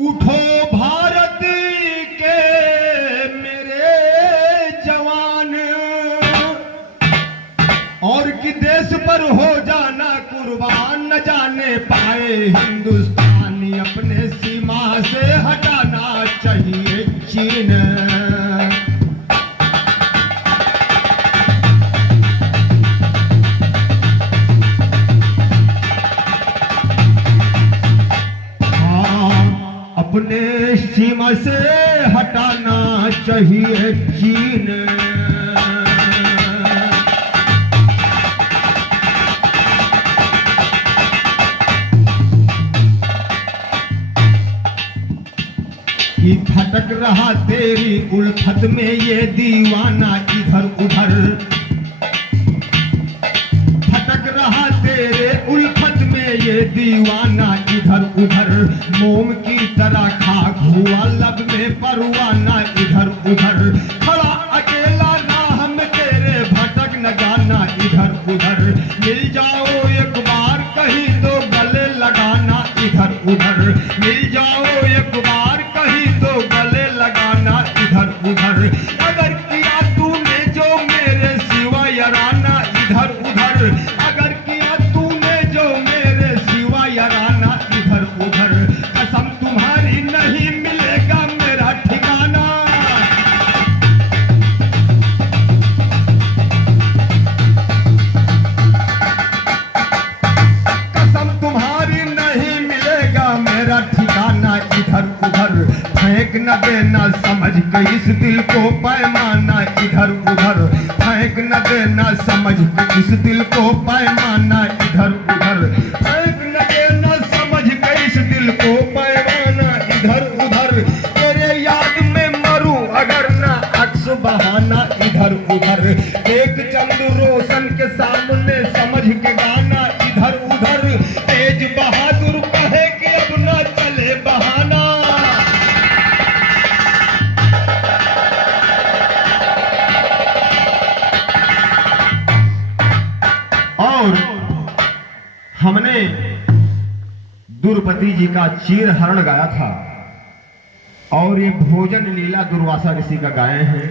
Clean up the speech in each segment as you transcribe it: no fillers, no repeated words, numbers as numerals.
उठो भारत के मेरे जवान, और कि देश पर हो जाना कुर्बान, न जाने पाए हिंदुस्तानी अपने सीमा से हटाना चाहिए चीन। अपने सीमा से हटाना चाहिए चीन। कि भटक रहा तेरी उल्फत में ये दीवाना इधर उधर, भटक रहा तेरे उल्फत में ये दीवाना इधर उधर, मोम की तरह खाक हुआ लब में परवाना इधर उधर, खड़ा अकेला राह में तेरे भटक न जाना इधर उधर, मिल जाओ एक बार कहीं तो गले लगाना इधर उधर, मिल जाओ एक बार कहीं तो गले लगाना इधर उधर, अगर किया तूने जो मेरे सिवा याराना इधर उधर, अगर किया तूने जो मेरे सिवा याराना इधर उधर, कसम तुम्हारी नहीं मिलेगा मेरा ठिकाना। कसम तुम्हारी नहीं मिलेगा मेरा ठिकाना इधर उधर, फेंक न देना समझ के इस दिल को पैमाना इधर उधर, फेंक न देना समझ के इस दिल को पैमाना इधर उधर, फेंक न देना समझ के इस दिल को पैमाना इधर उधर, तेरे याद में मरूं अगर ना अक्स बहाना इधर उधर, एक चंद रोशन के सामने समझ के गाना इधर उधर, तेज बहादुर कहे कि अब ना चले बहाना। और हमने दुर्पति जी का चीर हरण गाया था, और ये भोजन लीला दुर्वासा ऋषि का गाए हैं।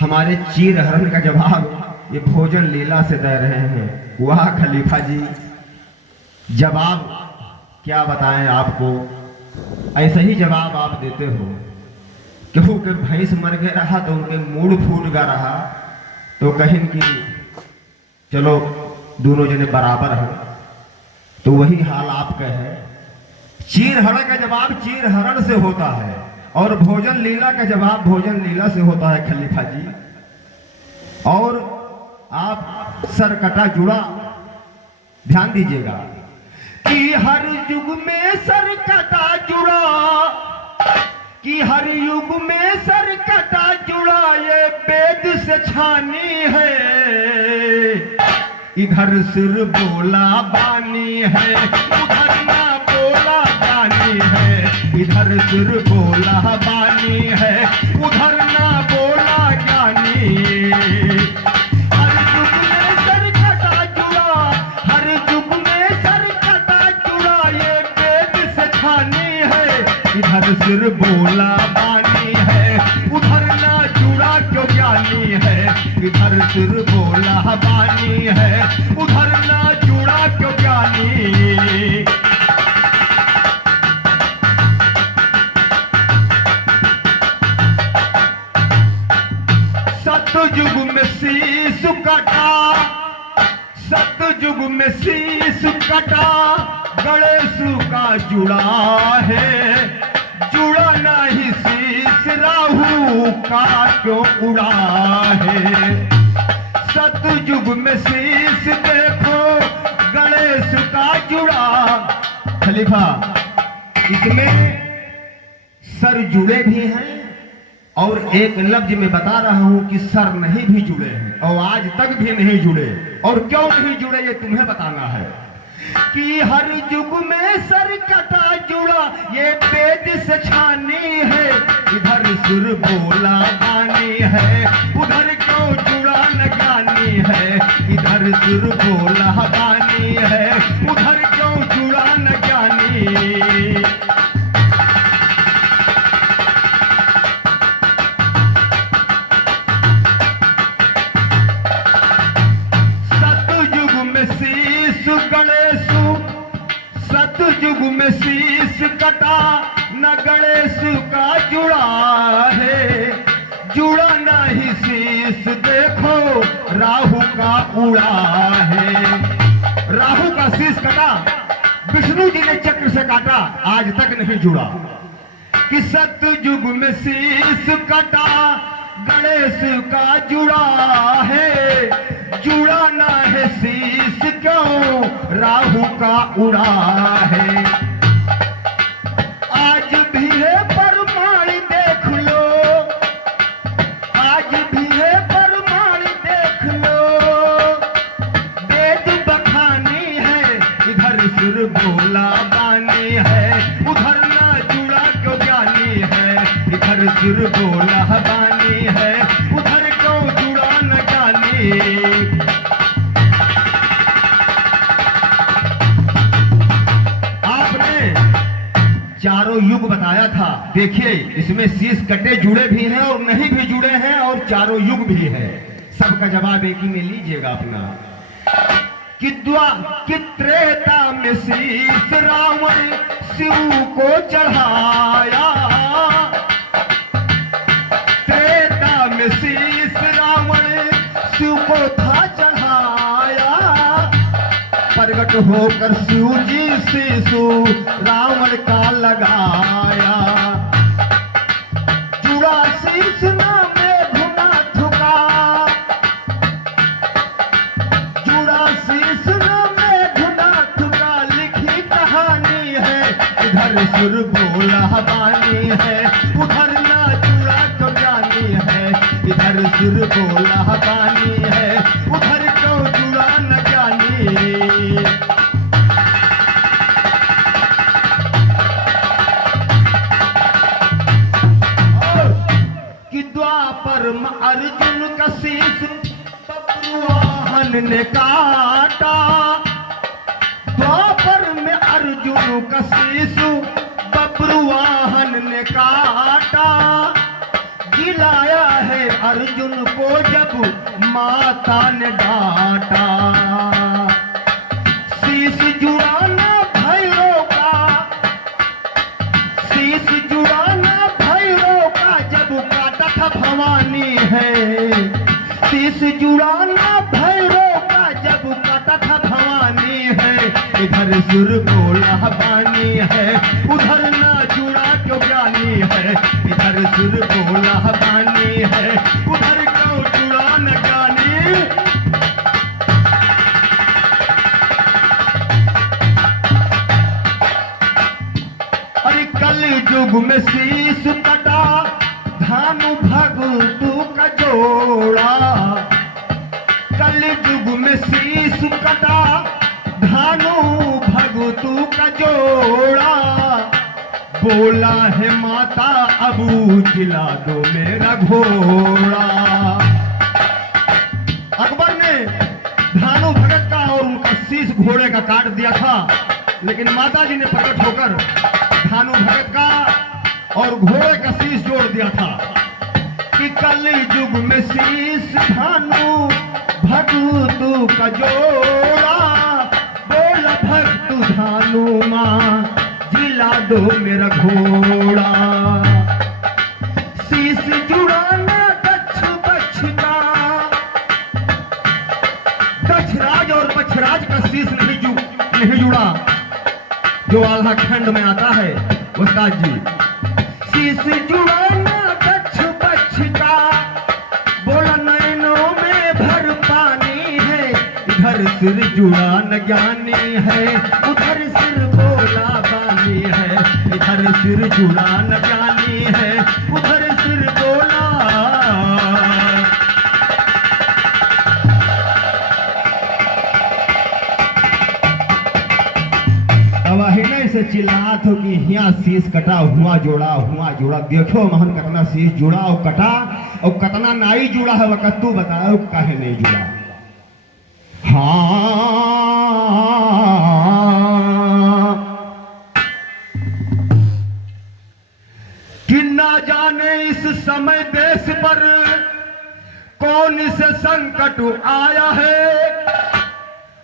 हमारे चीर हरण का जवाब ये भोजन लीला से दे रहे हैं। वाह खलीफा जी, जवाब क्या बताएं आपको, ऐसा ही जवाब आप देते हो। क्यों कि भैंस मर गया रहा तो उनके मूड फूट गा रहा, तो कहीं कि चलो दोनों जने बराबर हैं, तो वही हाल आपका है। चीर हरण का जवाब चीर हरण से होता है, और भोजन लीला का जवाब भोजन लीला से होता है खलीफा जी। और आप सर कटा जुड़ा ध्यान दीजिएगा कि हर युग में सर कटा जुड़ा, कि हर युग में सर कटा जुड़ा, ये वेद से छानी है, इधर सिर बोला बानी है, उधर ना बोला बानी है, इधर सिर बोला बानी है, उधर ना बोला ज्ञानी। हर युग में सर कटा जुड़ा, हर युग में सर कटा जुड़ा, ये वेद से छानी है, इधर सिर बोला बानी है, उधर ना जुड़ा क्यों ज्ञानी है, इधर सिर बोला बानी है, उधर ना जुड़ा क्यों ज्ञानी। सतयुग में शीश कटा, सतयुग में शीश कटा, गणेश का जुड़ा है, जुड़ा नहीं शीश राहु का क्यों उड़ा है। सतयुग में शीश देखो गणेश का जुड़ा। खलीफा, इसमें सर जुड़े भी हैं, और एक लफ्ज में बता रहा हूं कि सर नहीं भी जुड़े हैं, और आज तक भी नहीं जुड़े। और क्यों नहीं जुड़े ये तुम्हें बताना है। कि हर युग में सर कटा जुड़ा, ये वेद से छानी है, इधर सिर बोला बानी है, उधर क्यों जुड़ा न ज्ञानी है, इधर सिर बोला बानी है, उधर क्यों जुड़ा न ज्ञानी। में शीश कटा न गणेश का जुड़ा है, जुड़ा नहीं शीश देखो राहु का उड़ा है। राहु का शीश कटा, विष्णु जी ने चक्र से काटा, आज तक नहीं जुड़ा। कि सतयुग में शीश कटा गणेश का जुड़ा है, जुड़ा ना है शीश क्यों राहु का उड़ा है। आज भी है परमाण देख लो, आज भी है परमाण देख लो, वेद बखानी है इधर सुर बोला बानी है, उधर ना जुड़ा क्यों ज्ञानी है, इधर सुर बोला बानी है, उधर क्यों जुड़ा न ज्ञानी। चारों युग बताया था, देखिए इसमें शीश कटे जुड़े भी हैं और नहीं भी जुड़े हैं, और चारों युग भी है। सबका जवाब एक ही में लीजिएगा अपना। कि त्रेता में शीश रावण शिव को चढ़ाया, त्रेता में शीश रावण शिव को था चढ़ाया, प्रगट होकर शिव जी शीशु रावण का लगाया। जुड़ा शीश में घुना थुका, जुड़ा शीश में घुना थुका, लिखी कहानी है इधर सुर बोला बानी है, उधर ना जुड़ा तो ज्ञानी है, इधर सुर बोला बानी है, उधर क्यों जुड़ा न ज्ञानी। कि द्वापर में अर्जुन का शीश बब्रुवाहन ने काटा, द्वापर में अर्जुन का शीश बब्रुवाहन ने काटा, गिलाया है अर्जुन को जब माता ने डांटा। शीश जुड़ाना भैरव का, शीश जुड़ाना भैरव का जब काटा था भवानी है, शीश जुड़ाना भैरव का जब काटा था भवानी है, इधर सुर बोला बानी है, उधर ना जुड़ा क्यों ज्ञानी है, इधर सुर बोला बानी है, उधर क्यों जुड़ा न ज्ञानी। अरे कल युग में शीश कटा धानु भगतु का जोड़ा, कल युग में शीश कटा धानु भगतु का जोड़ा, बोला है माता अबू जिला दो मेरा घोड़ा। अकबर ने धानु भगत का और उनका शीश घोड़े का काट दिया था, लेकिन माता जी ने प्रकट होकर धानु भगत का और घोड़े का शीश जोड़ दिया था। कि कल युग में शीश धानु भगतु का जोड़ा, बोला भक्तु धानु मां जिला दो मेरा घोड़ा। शीश जुड़ाना दक्ष पक्ष का, दक्षराज और पक्षराज का शीश नहीं जुड़ा, जो आल्हा खंड में आता है उस्ताद जी। शीश जुड़ाना दक्ष पक्ष का, बोला नैनों में भर पानी है, इधर सिर जुड़ा न ज्ञानी है, उधर सिर बोला बानी है, इधर सिर जुड़ा न ज्ञानी है, उधर सिर बोला। अवाहिने से चिल्लात हो कि यहाँ शीश कटा हुआ जोड़ा, देखो महन कतना शीश जुड़ा और कटा और कतना नाई जुड़ा है, वक़्त तू बताओ काहे नहीं जुड़ा। हाँ कि ना जाने इस समय देश पर कौन से संकट आया है,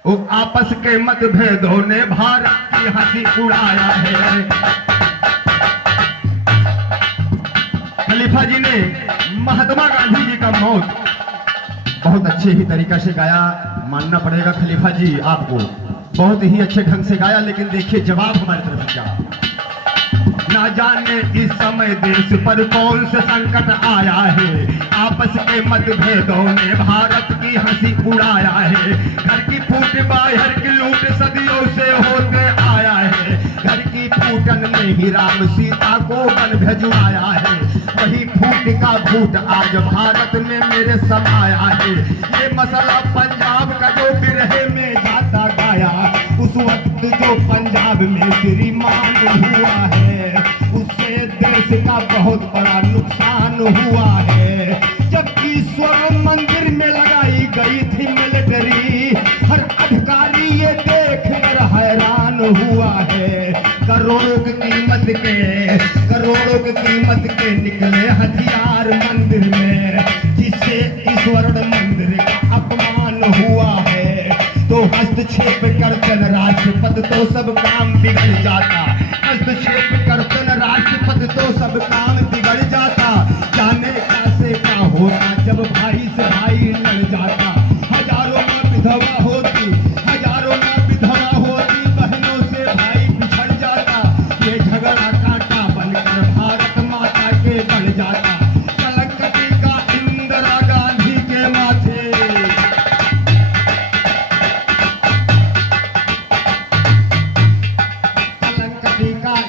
वो आपस के मतभेदों ने भारत की हंसी उड़ाया है। खलीफा जी ने महात्मा गांधी जी का मौत बहुत अच्छे ही तरीका से गाया, मानना पड़ेगा खलीफा जी आपको, बहुत ही अच्छे ढंग से गाया। लेकिन देखिए जवाब हमारी तरफ से क्या, ना जाने इस समय देश पर कौन से संकट आया है, आपस के मतभेदों ने भारत की हंसी उड़ाया है। घर की फूट बाहर की लूट सदियों से होते आया है, घर की फूटन में ही राम सीता को बन भिजवाया है। वही फूट का फूट आज भारत में मेरे समाया है। ये मसला पंजाब का जो बिरहे में जाता गाया, उस वक्त जो पंजाब में श्रीमान हुआ है, उससे देश का बहुत बड़ा नुकसान हुआ है। जब ईश्वर मंदिर में लगाई गई थी मिलिट्री, हर अधिकारी ये देख कर हैरान हुआ है। करोड़ों की कीमत के निकले हथियार मंदिर में, जिससे ईश्वर मंदिर का अपमान हुआ है। तो हस्तक्षेप करते न राष्ट्रपति तो सब काम बिगड़ जाता, हस्तक्षेप करते न राष्ट्रपति तो सब काम बिगड़ जाता। जाने कैसे क्या होता जब भाई से भाई लड़ जाता, हजारों में विधवा होती, हजारों में विधवा होती, बहनों से भाई बिछड़ जाता। ये झगड़ा कांटा बनकर भारत माता के बढ़ जाता। कलंक टीका इंदिरा गांधी के माथे,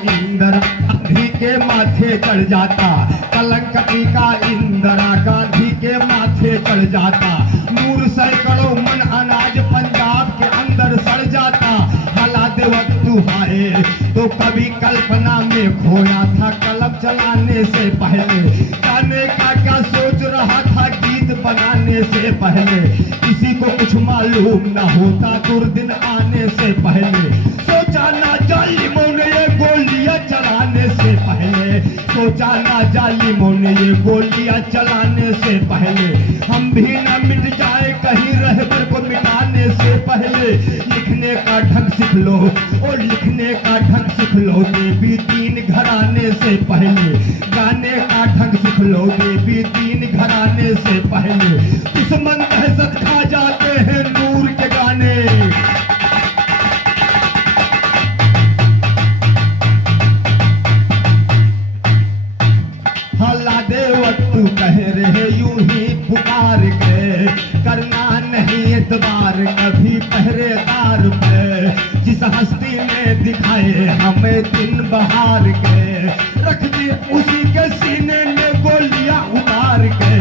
इंदिरा गांधी के माथे चढ़ जाता, कलंक टीका इंदिरा गांधी के माथे चढ़ जाता। नूर सैकड़ों मन अनाज पंजाब के अंदर सड़ जाता। हालात वक्त हाय तो कभी कल्पना में खोया था कलम चलाने से पहले, जाने का क्या सोच रहा था गीत बनाने से पहले। किसी को कुछ मालूम न होता दुर्दिन आने से पहले, सोचा ना जालिमों ने ये गोलियां चलाने से पहले, सोचा ना जालिमों ने ये गोलियां चलाने से पहले। हम भी न मिट जाए कहीं रहबर को मिटाने से पहले। लिखने का ढंग सीख लो और लिखने का ढंग सीख लो देवी तीन घराने से पहले, गाने का ढंग सीख लो देवी तीन घराने से पहले। दुश्मन दहशत खा जाते हैं नूर के गाने, तू कह रहे यूं ही पुकार के, करना नहीं एतबार कभी पहरेदार पे। जिस हस्ती ने दिखाए हमें दिन बहार के, रख दी उसी के सीने में गोलियां उतार के।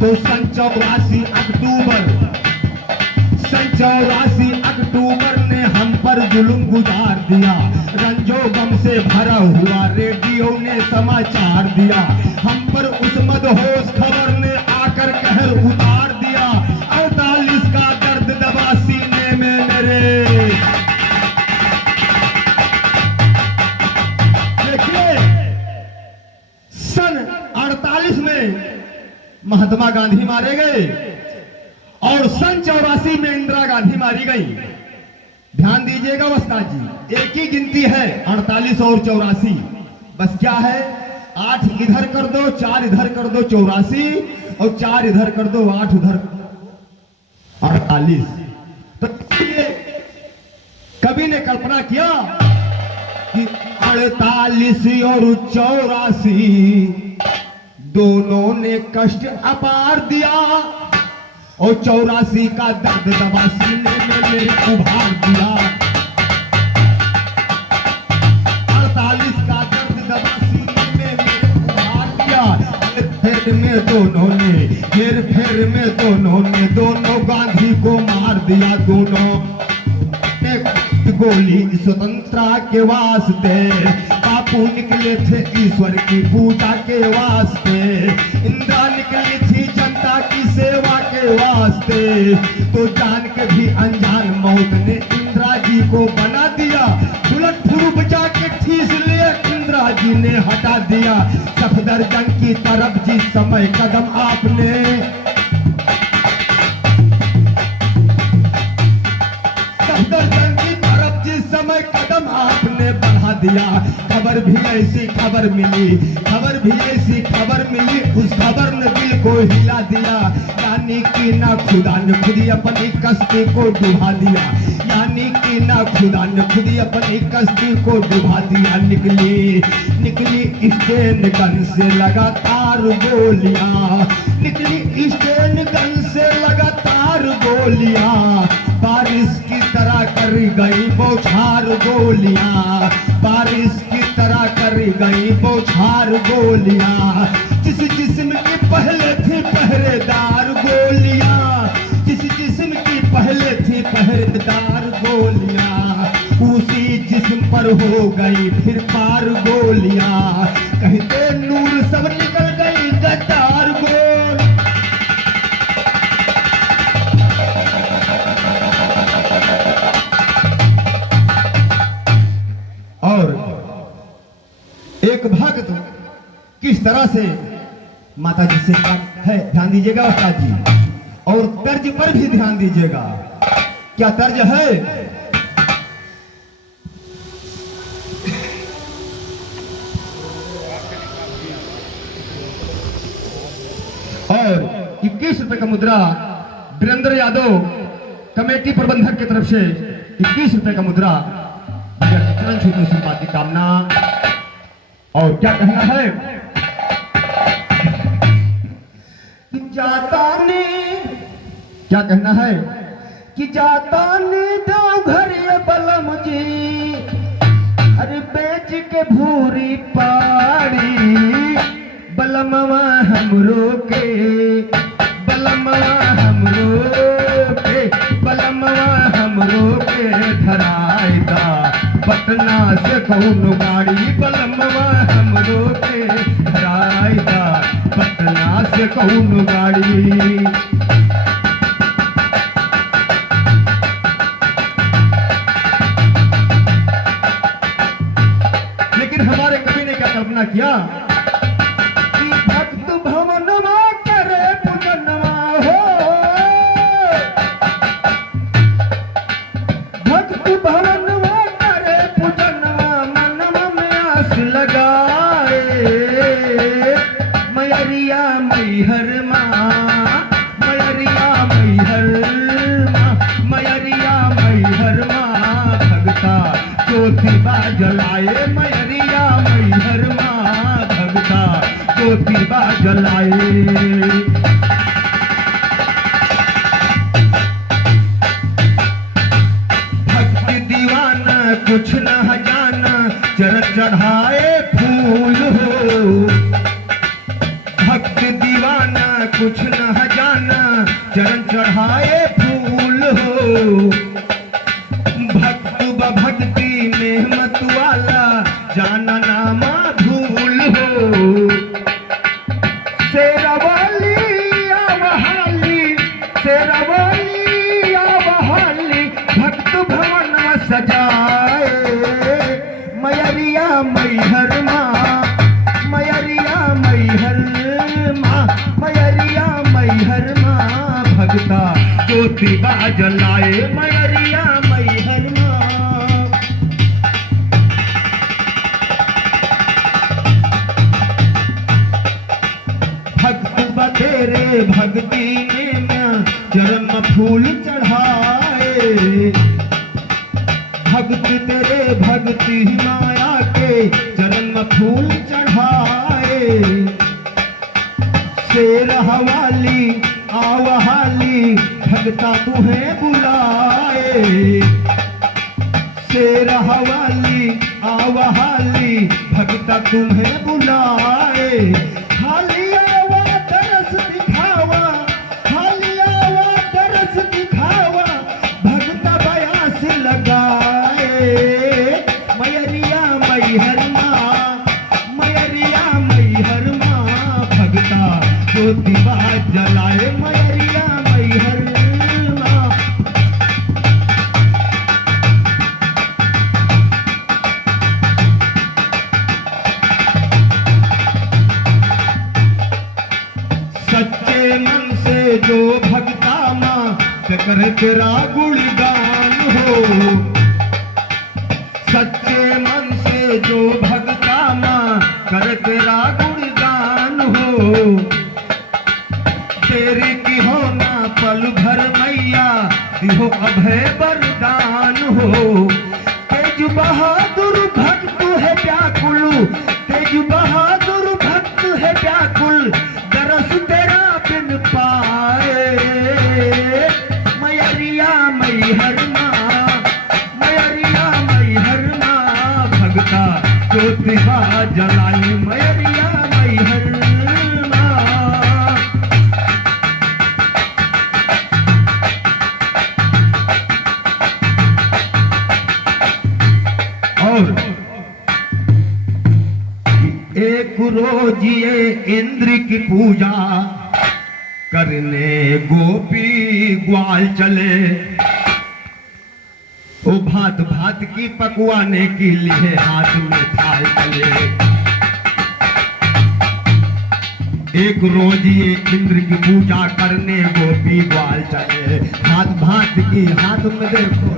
तो सन 84 अक्टूबर ने हम पर जुल्म गुजार दिया। रंजो गम से भरा हुआ रेडियो ने समाचार दिया, हम पर उस मदहोश खबर ने आकर कहर उतार दिया। 48 का दर्द दबा सीने में मेरे, देखिए सन 48 में महात्मा गांधी मारे गए और सन 84 में इंदिरा गांधी मारी गई। ध्यान दीजिएगा वस्ताद जी, एक ही गिनती है 48 और 84, बस क्या है 8 इधर कर दो 4 इधर कर दो 84 और 4 इधर कर दो 8 उधर 48। तो कवि ने कल्पना किया कि 48 और 84 दोनों ने कष्ट अपार दिया और 84 का दर्द दबा सीने में मेरे उभार दिया। 48 का दर्द दबा सीने में मेरे उभार दिया। फेर में दोनों ने फेर में दोनों ने दोनों गांधी को मार दिया। दोनों गोली स्वतंत्रता के वास्ते, बापू निकले थे ईश्वर की पूजा के वास्ते, इंदिरा निकली थी जनता की सेवा के वास्ते। तो जान के भी अनजान मौत ने इंदिरा जी को बना दिया। बुलेट प्रूफ जैकेट थी इसलिए इंदिरा जी ने हटा दिया। सफदरजंग की तरफ जिस समय कदम आपने दिया। खबर भी ऐसी खबर मिली, खबर भी ऐसी खबर मिली, उस खबर ने दिल को हिला दिया। यानी कि ना खुदा ने खुद ही अपनी कश्ती को डुबा दिया, यानी कि ना खुदा ने खुद ही अपनी कश्ती को डुबा दिया। निकली निकली स्टेन गन से लगातार गोलियां, निकली स्टेन गन से लगातार गोलियां, बारिश की तरह कर गई बौछार गोलियां, बारिश की तरह कर गई बौछार गोलियां। जिस जिस्म की पहले थी पहरेदार गोलियां, जिस जिस्म की पहले थी पहरेदार गोलियां, उसी जिस्म पर हो गई फिर पार गोलियां। कहते नूर सब निकल गई गद्दार गोल। और एक भक्त किस तरह से माता जी से है, ध्यान दीजिएगा उस्ताद जी, और तर्ज पर भी ध्यान दीजिएगा। क्या तर्ज है? और 21 रुपए का मुद्रा वीरेंद्र यादव कमेटी प्रबंधक की तरफ से 21 रुपए का मुद्रा चरण छूने से बात की कामना। और क्या कहना है? जाता ने, क्या कहना है कि जाता ने दो घर बलम जी, अरे बेच के भूरी पाड़ी, बलमवा हमरो के, बलमवा हमरो के, बलमवा हमरो के धरायदा पटना से कौन गाड़ी, बलमवा हमरो के धरायदा पटना से कौन गाड़ी। लेकिन हमारे कवि ने क्या कल्पना किया कि भक्त भवनवा करे पूजनवा हो, भक्त भवनवा करे पूजनवा, मनवा में आस लगाए, मैरिया मैहर माँ, मैरिया मैहर माँ, मैरिया मैहर माँ, भगता ज्योतिबा जलाए, मैरिया मैहर माँ, भगता ज्योतिबा जलाए। भक्ति दीवाना कुछ न जाना, चरण चढ़ाए फूल हो, भक्त दीवाना कुछ न जाना, चरण चढ़ाए फूल हो, भक्त भक्ति में मत वाला जाना नामा धूल हो। शेरवाली आवहाली, शेरवाली आवहाली, भक्त भवन सजाए, मैरिया मैहर माँ, मैरिया मैहर माँ, मैरिया मैहर माँ, भगता ज्योतिबा जलाए, मैरिया मैहर माँ। भक्त बतेरे भक्ति ने मैं चरण फूल चढ़ाए, भक्त तेरे भक्ति माया के चरण फूल चढ़ाए, शेर हवाली आवहाली भगता तुम्हें बुलाए, शेर हवाली आवहाली भगता तुम्हें बुलाए। हालिया वा दरस दिखावा, हालिया वा दरस दिखावा, भगता बयास लगाए, मैरिया मैहर माँ, मैरिया मैहर माँ, भगता ज्योतिबा जलाए, मैरिया मैहर माँ। सच्चे मन से जो भक्ता माँ करे तेरा गुणगान हो, सच्चे मन से जो भगता माँ कर तेरा गुणगान हो, तेरी की हो ना पल भर मैया दिहो अभय वरदान हो। तेज बहादुर भक्त है व्याकुल, तेज बहादुर भक्त है व्याकुल, दरस तेरा बिन पाए। मैरिया मैहर माँ, मैरिया मैहर माँ, भगता ज्योतिबा जलाई मैरिया मैहर माँ। और एक रोज ये इंद्र की पूजा करने गोपी ग्वाल चले, ओ भात भात की पकवाने के लिए हाथ में थाल चले। एक रोज ये इंद्र की पूजा करने गोपी ग्वाल चले, भात भात की हाथ में देखो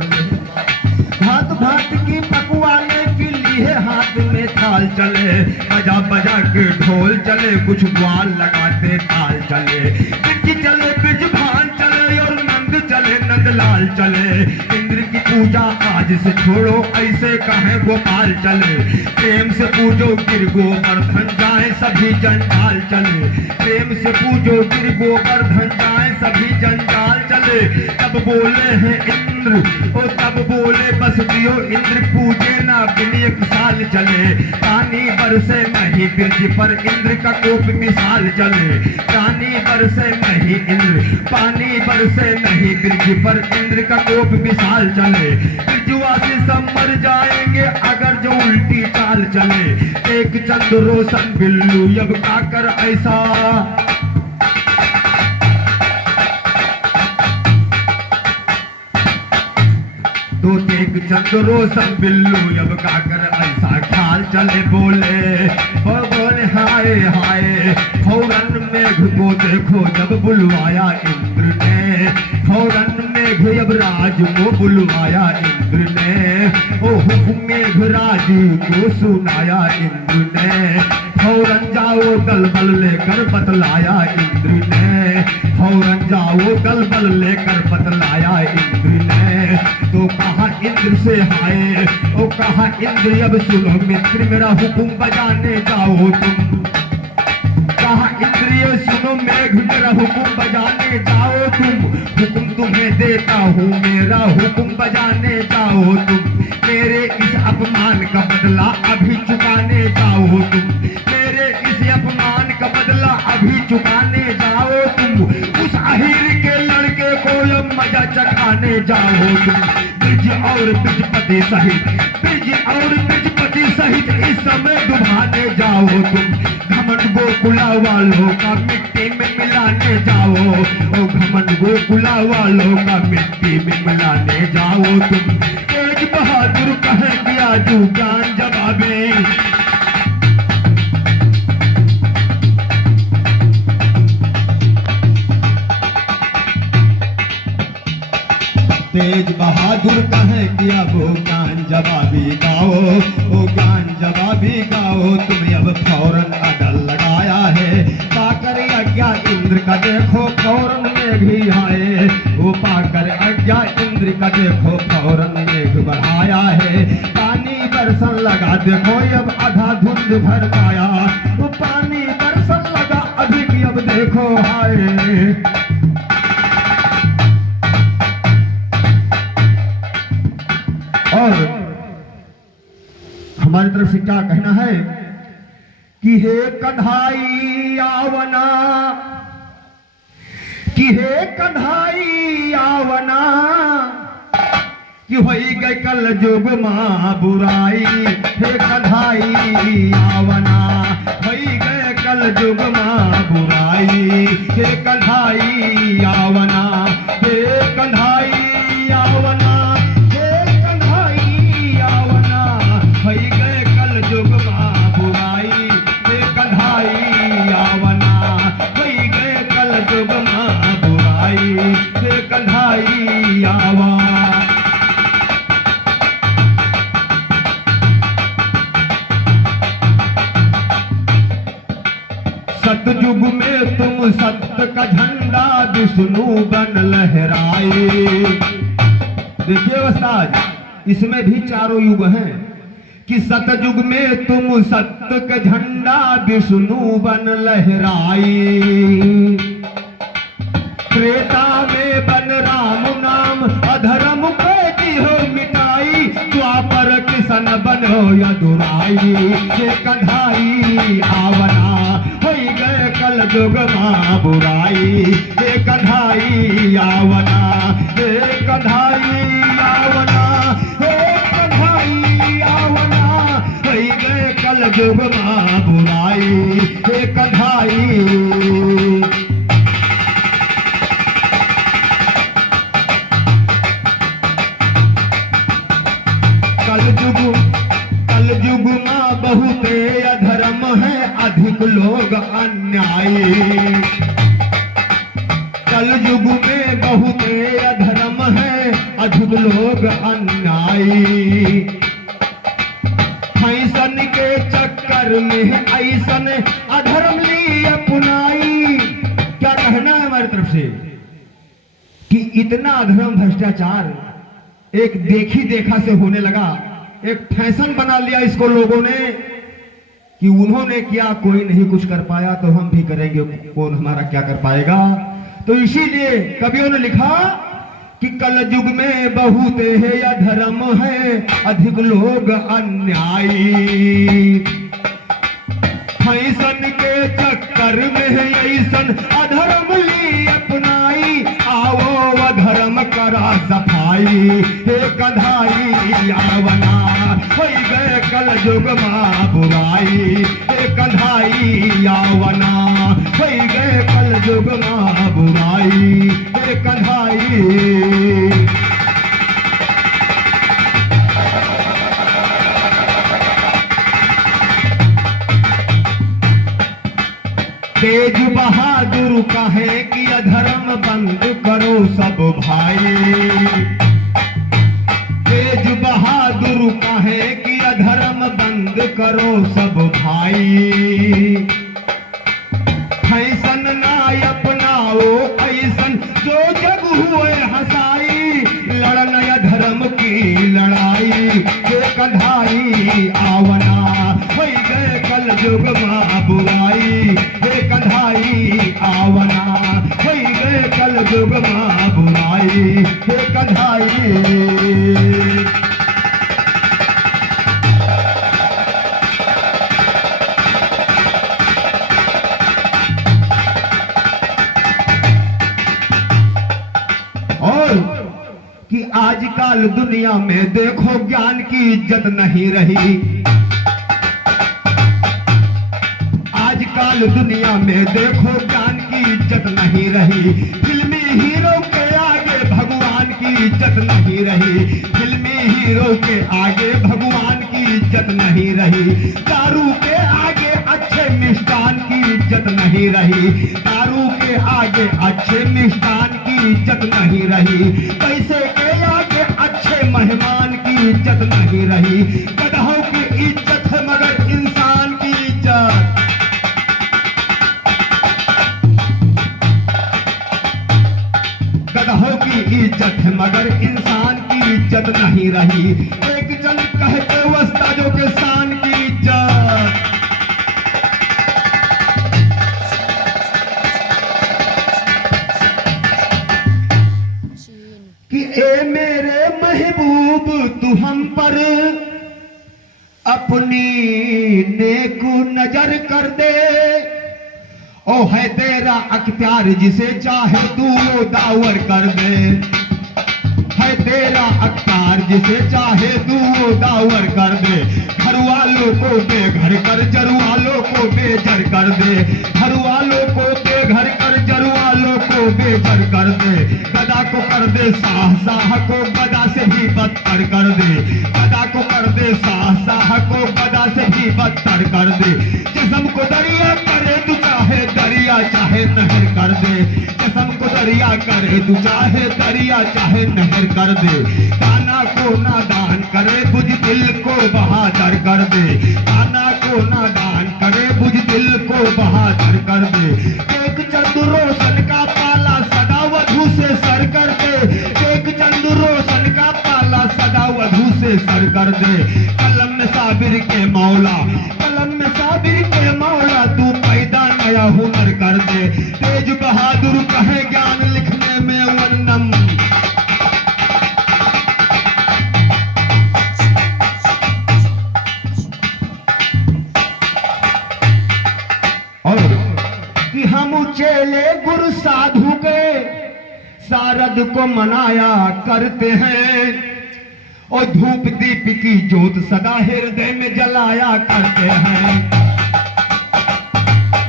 भात भात की पकवाने के लिए हाथ में थाल चले। बजा बजा के ढोल चले, कुछ ग्वाल लगाते ताल चले। बिज चले बिज भान चले और नंद चले नंदलाल चले। इंद्र की पूजा आज से छोड़ो ऐसे कहे गोपाल चले। प्रेम से पूजो गिर गोवर्धन जाए सभी जंजाल चले। प्रेम से पूजो गिर गोवर्धन जाए सभी जंजाल चले। तब बोले हैं इंद्र ओ तब बोले बस दियो इंद्र पूजे ना बिन एक साल चले। पानी बरसे नहीं ब्रिज पर इंद्र का कोप मिसाल चले। पानी बरसे नहीं इंद्र, पानी बरसे नहीं ब्रिज पर इंद्र का कोप मिसाल चले। ब्रिजवासी सब मर जाएंगे अगर जो उल्टी चाल चले। एक चंद्र रोशन बिल्लू अब का कर ऐसा, तो एक चंद्र रोशन बिल्लू अब का कर ऐसा ख्याल चले। बोले बोले हाय हाय फौरन मेघ को देखो जब बुलवाया इंद्र ने। फौरन मेघ अब राज को बुलवाया इंद्र ने। ओ हुक्म मेघराज को सुनाया इंद्र ने। फौरन जाओ दलबल लेकर बतलाया इंद्र ने। फौरन जाओ दलबल लेकर बतलाया इंद्र ने। तो कहा इंद्र से हाय ओ कहा इंद्र अब सुनो मित्र मेरा हुक्म बजाने जाओ तुम। कहा इंद्र ये सुनो मेघ मेरा हुक्म बजाने जाओ तुम। हुक्म तुम्हें देता हूँ मेरा हुक्म बजाने जाओ तुम। मेरे इस अपमान का बदला अभी चुकाने जाओ तुम। मेरे इस अपमान का बदला अभी चुकाने जाओ तुम। उस अहीर के लड़के को अब मजा चखाने जाओ तुम। ब्रिज और ब्रिजपति सहित, ब्रिज और ब्रिजपति सहित इस समय डुबाने जाओ तुम। घमंड गोकुला वालों का मिट्टी में मिलाने जाओ। ओ घमंड गोकुला वालों का मिट्टी में मिलाने जाओ तुम। तेज बहादुर कहे दिया जू ज्ञान जवाबे। तेज बहादुर कहे किया वो ज्ञान जवाबी गाओ। ओ ज्ञान जवाबी गाओ तुम्हें अब फौरन अडल लगाया है। पाकर आज्ञा इंद्र का देखो फौरन मेघ भी आए। वो पाकर आज्ञा इंद्र का देखो फौरन मेघ बढ़ाया है। पानी बरसन लगा देखो अब आधा धुंध भर पाया। वो पानी बरसन लगा अभी भी अब देखो हाय। और हमारी तरफ से क्या कहना है कि हे कन्हाई आवना, कि हे कन्हाई आवना, कि होई गए कल जुग मां बुराई। हे कन्हाई आवना होई गए कल जुग मां बुराई। हे कन्हाई आवना, हे कन्हाई आवना, होई गए कल जुग मां बुराई। हे कन्हाई आवना होई गए कल जुग मां बुराई। हे कन्हाई आवा। युग में तुम सत्य का झंडा विष्णु बन लहराए। देखिए उस्ताद, इसमें भी चारों युग हैं कि सतयुग में तुम सत्य का झंडा विष्णु बन लहराए। त्रेता में बन राम नाम अधर्म को हो मिटाई। द्वापर किसन बनो यदुराई। ये कन्हाई आवना हो गए कल जुग मां बुराई। ये कन्हाई आवना, ये कन्हाई आवना, ये कन्हाई आवना हो गए कल जुग मां बुराई। ये कन्हाई कलयुग में बहुते अधर्म है, अधिक लोग अन्यायी। कलयुग में बहुते अधर्म है, अधिक लोग अन्यायी। फैशन के चक्कर में ऐसन अधर्म ली अपनाई। क्या कहना है हमारी तरफ से कि इतना अधर्म भ्रष्टाचार एक देखी देखा से होने लगा, एक फैशन बना लिया इसको लोगों ने कि उन्होंने किया, कोई नहीं कुछ कर पाया तो हम भी करेंगे, कौन हमारा क्या कर पाएगा। तो इसीलिए कवियों ने लिखा कि कलयुग में बहुत है या धर्म है, अधिक लोग अन्यायी। फैशन के चक्कर में है ऐसन अधर्म ली अपनाई। आओ अधर्म करा सफाई। हे कन्हाई आवना हो गए कल जुग मां बुराई। हे कन्हाई आवना हो गए कल जुग मां बुराई। हे कन्हाई तेज बहादुर कहे कि अधर्म बंद करो सब भाई। तेज बहादुर कहे कि अधर्म बंद करो सब भाई। फैशन ना अपनाओ ऐसन जो जग हुए हंसाई। लड़न अधर्म की लड़ाई। के कन्हाई आवना हो गए कल जुग मां बुराई। हे कन्हाई आवना हो गए कल जुग मां बुराई। हे कन्हाई और कि आजकल दुनिया में देखो ज्ञान की इज्जत नहीं रही। आजकल दुनिया में देखो ज्ञान की इज्जत नहीं रही। फिल्मी हीरो के आगे भगवान की इज्जत नहीं रही। फिल्मी हीरो के आगे भगवान की इज्जत नहीं रही। दारू के आगे अच्छे मिष्ठान की इज्जत नहीं रही। दारू के आगे अच्छे मिष्ठान की इज्जत नहीं रही। पैसे के आगे अच्छे मेहमान की इज्जत नहीं रही। गधों की इज्जत है मगर इंसान की इज्जत। गधों की इज्जत है मगर इंसान की इज्जत नहीं रही। एक जन कहते वस्तादों के शान की इज्जत। कि ए मेरे महबूब तू हम पर अपनी नेक नजर कर दे। ओ है तेरा अख्तियार जिसे चाहे तू वो दावर कर दे। है तेरा अख्तियार जिसे चाहे तू वो दावर कर दे। घर वालों को बेघर कर जर वालों को बेजर कर दे। घर वालों को बेघर कर जर वालों को बेजर कर दे। गदा को कर दे साह, साह को गदा से भी बदतर कर दे। गदा को कर दे साह, साह को गदा से भी बदतर कर दे। जिस्म को दरिया करे तू चाहे दरिया चाहे नहर कर दे। जिस्म को दरिया करे तू चाहे दरिया चाहे नहर कर दे। दाना को नादान करे बुझ दिल को बहादुर कर दे। दाना को नादान करे बुझ दिल को बहादुर कर दे। कर दे। कलम में साबिर के मौला, कलम में साबिर के मौला, तू पैदा नया हुनर कर दे। तेज बहादुर कहे ज्ञान लिखने में वर्णम। और कि हम चेले गुरु साधु के शारद को मनाया करते हैं, और धूप दीप की ज्योत सदा हृदय में जलाया करते हैं।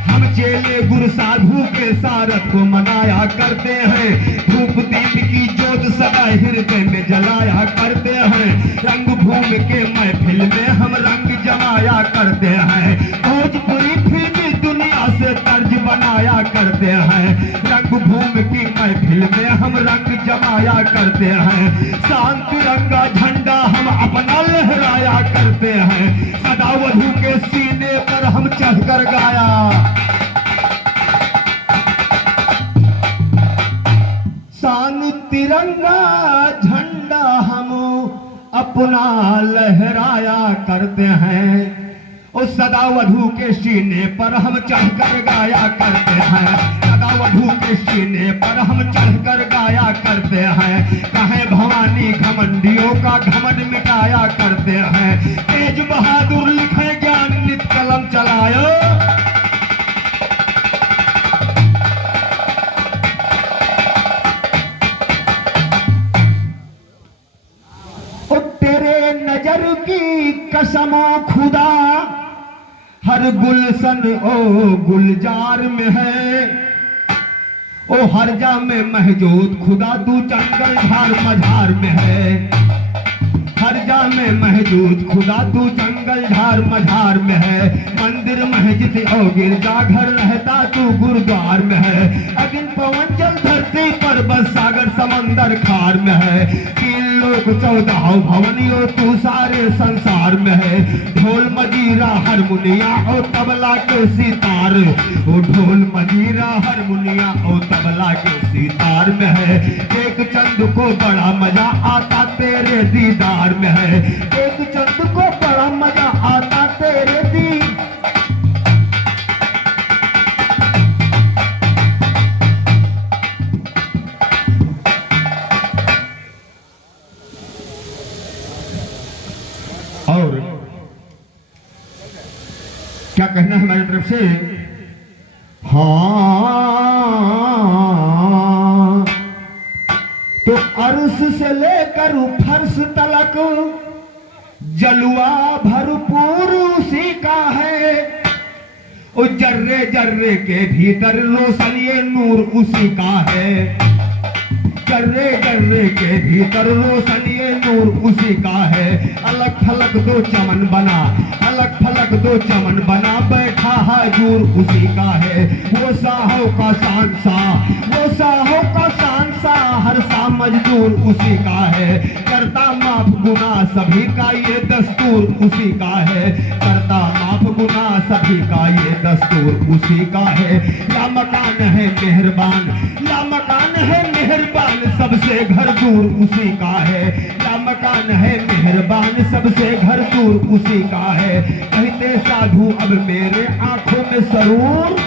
हम चेले गुरु साधु के शारद को मनाया करते हैं, धूप दीप की ज्योत सदा हृदय में जलाया करते हैं। रंग भूमि के महफिल में हम रंग जमाया करते हैं, भोजपुरी फिल्मी दुनिया से तर्ज बनाया करते हैं। रंग भूमि की महफिल में हम रंग जमाया करते हैं, शांत रंगा झंडा हम अपना लहराया करते हैं। सदा वधू के सीने पर हम चढ़कर गाया, शान तिरंगा झंडा हम अपना लहराया करते हैं। उस सदा वधू के सीने पर हम चढ़कर गाया करते हैं, सदा वधू के सीने पर हम चढ़कर गाया करते हैं। कहे भवानी घमंडियों का घमंड मिटाया करते हैं, तेज बहादुर लिखे ज्ञान नित कलम चलायो। तेरे नजर की कसमो खुदा, हर गुलशन ओ गुलजार में है। ओ हर जा में महजूद खुदा, तू जंगल झाड़ मझार में है। हर जा में महजूद खुदा, तू जंगल झाड़ मझार में है। मंदिर मस्जिद और गिरजाघर रहता तू गुरुद्वार में है। अगिन पवन जल धरती पर बस सागर समंदर खार में है। 3 लोक 14 भवनियों तू सारे संसार में है। ढोल मजीरा हारमोनिया और तबला के सितार, ओ ढोल मजीरा हारमोनिया और तबला के सितार में है। एक चंद को बड़ा मजा आता तेरे दीदार में है, एक चंद को बड़ा मजा आता तेरे दी। और क्या कहना है हमारी तरफ से? हाँ, तो अर्श से लेकर फर्श तलक जलवा भरपूर उसी का है। ओ जर्रे जर्रे के भीतर रोशनी नूर उसी का है। जर्रे जर्रे के भीतर रोशनी नूर उसी का है। अलग थलग दो चमन बना, अलग थलग दो चमन बना, बैठा हाजूर उसी का है। वो साहो का सांसा, वो साहो का सांसा, हर सा मजदूर उसी का है। करता माफ गुना सभी का ये दस्तूर उसी का है। करता माफ गुना सभी का ये दस्तूर उसी का है। या मकान है मेहरबान, या मकान है मेहरबान, सबसे घर दूर उसी का है। या मकान है मेहरबान, सबसे घर दूर उसी का है। कहते साधु अब मेरे आंखों में सरूर,